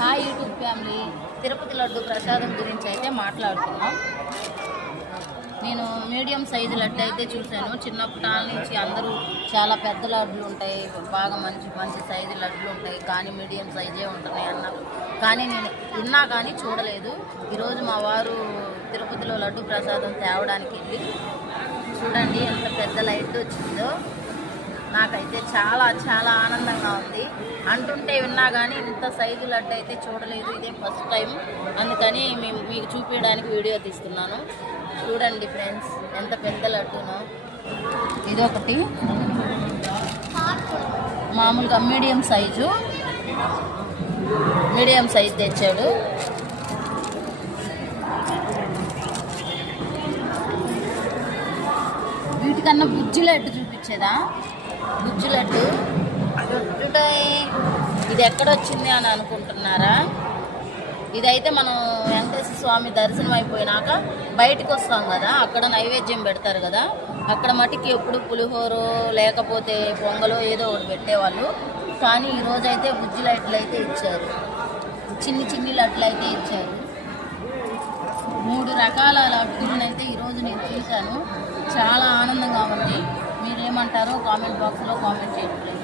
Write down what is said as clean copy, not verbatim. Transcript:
Hi YouTube family, Tirupati laddu ప్రసాదం గురించి అయితే మాట్లాడుతున్నాం. నేను మీడియం సైజు లడ్డు అయితే చూశాను. చిన్నప్పటి నుంచి అందరూ చాలా పెద్ద లడ్డులు ఉంటాయి, బాగా మంచి మంచి సైజు లడ్డులు ఉంటాయి, కానీ మీడియం సైజే ఉంటున్నాయి అన్నారు. కానీ నేను విన్నా కానీ చూడలేదు. ఈరోజు మా వారు తిరుపతిలో లడ్డు ప్రసాదం తేవడానికి వెళ్ళి చూడండి ఎంత పెద్ద లడ్డు వచ్చిందో. నాకైతే చాలా చాలా ఆనందంగా ఉంది. అంటుంటే విన్నా కానీ ఇంత సైజు లడ్డు అయితే చూడలేదు, ఇదే ఫస్ట్ టైం. అందుకని మీకు చూపించడానికి వీడియో తీస్తున్నాను. చూడండి ఫ్రెండ్స్ ఎంత పెద్ద లడ్డునో. ఇదొకటి మామూలుగా మీడియం సైజు తెచ్చాడు. వీటికన్నా బుజ్జి లడ్డు చూపించేదా? బుజ్జి లడ్డు ఇది ఎక్కడొచ్చింది అని అనుకుంటున్నారా? ఇదైతే మనం వెంకటేశ్వర స్వామి దర్శనం అయిపోయినాక బయటకు వస్తాం కదా, అక్కడ నైవేద్యం పెడతారు కదా, అక్కడ మటుకి ఎప్పుడు పులిహోరో లేకపోతే పొంగలో ఏదో ఒకటి పెట్టేవాళ్ళు. కానీ ఈరోజైతే బుజ్జి లడ్డులు అయితే ఇచ్చారు, చిన్ని లడ్డులు అయితే ఇచ్చారు. 3 రకాల లడ్డులను అయితే ఈరోజు నేను చూశాను. చాలా ఆనందంగా ఉంది. మీరేమంటారో కామెంట్ బాక్స్లో కామెంట్ చేయండి.